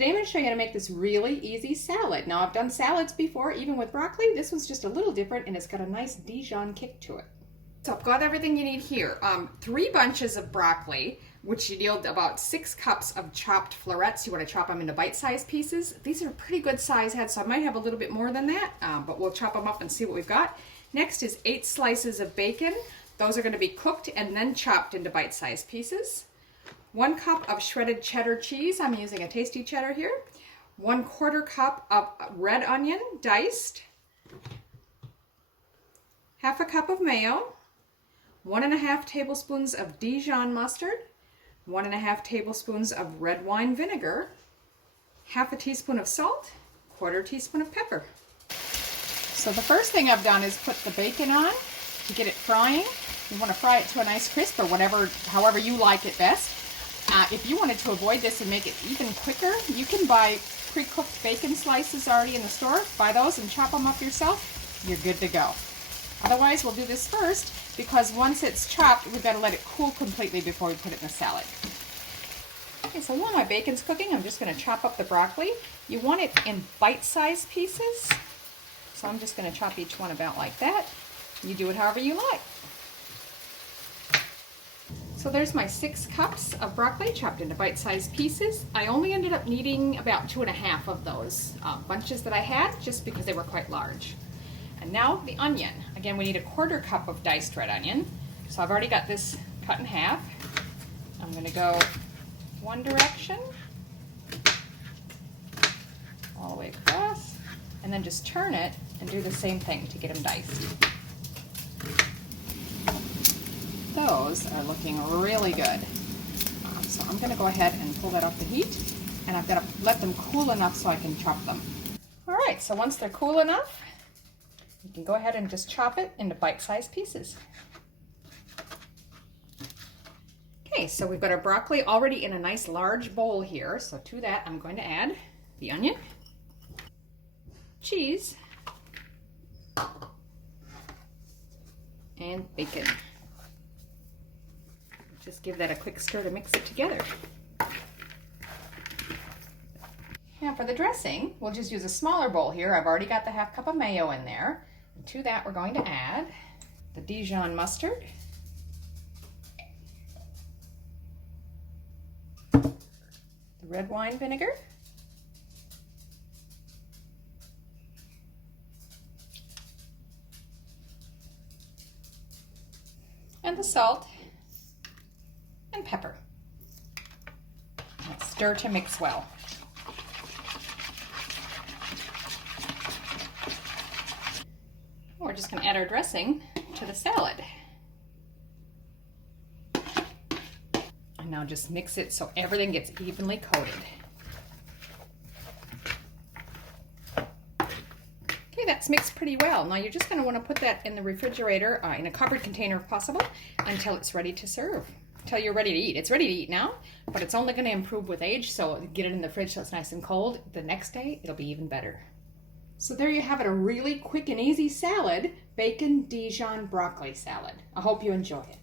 Today I'm going to show you how to make this really easy salad. Now I've done salads before, even with broccoli. This one's just a little different and it's got a nice Dijon kick to it. So I've got everything you need here. 3 bunches of broccoli, which yield about 6 cups of chopped florets. You want to chop them into bite-sized pieces. These are pretty good size heads, so I might have a little bit more than that, but we'll chop them up and see what we've got. Next is 8 slices of bacon. Those are going to be cooked and then chopped into bite-sized pieces. 1 cup of shredded cheddar cheese. I'm using a tasty cheddar here. 1/4 cup of red onion, diced. 1/2 cup of mayo. 1½ tablespoons of Dijon mustard. 1½ tablespoons of red wine vinegar. 1/2 teaspoon of salt. 1/4 teaspoon of pepper. So the first thing I've done is put the bacon on to get it frying. You want to fry it to a nice crisp or however you like it best. If you wanted to avoid this and make it even quicker, you can buy pre-cooked bacon slices already in the store. Buy those and chop them up yourself. You're good to go. Otherwise, we'll do this first because once it's chopped, we've got to let it cool completely before we put it in the salad. Okay, so while my bacon's cooking, I'm just going to chop up the broccoli. You want it in bite-sized pieces. So I'm just going to chop each one about like that. You do it however you like. So there's my 6 cups of broccoli chopped into bite-sized pieces. I only ended up needing about 2½ of those bunches that I had just because they were quite large. And now the onion. Again, we need 1/4 cup of diced red onion. So I've already got this cut in half. I'm going to go one direction, all the way across, and then just turn it and do the same thing to get them diced. Those are looking really good. So I'm going to go ahead and pull that off the heat, and I've got to let them cool enough so I can chop them. All right, so once they're cool enough, you can go ahead and just chop it into bite-sized pieces. Okay, so we've got our broccoli already in a nice large bowl here. So to that, I'm going to add the onion, cheese, and bacon. Just give that a quick stir to mix it together. Now for the dressing, we'll just use a smaller bowl here. I've already got the 1/2 cup of mayo in there. And to that, we're going to add the Dijon mustard, the red wine vinegar, and the salt and pepper. Let's stir to mix well. We're just going to add our dressing to the salad. And now just mix it so everything gets evenly coated. Okay, that's mixed pretty well. Now you're just going to want to put that in the refrigerator, in a covered container if possible, until it's ready to serve. Until you're ready to eat. It's ready to eat now, but it's only going to improve with age, so get it in the fridge so it's nice and cold. The next day, it'll be even better. So there you have it, a really quick and easy salad, bacon Dijon broccoli salad. I hope you enjoy it.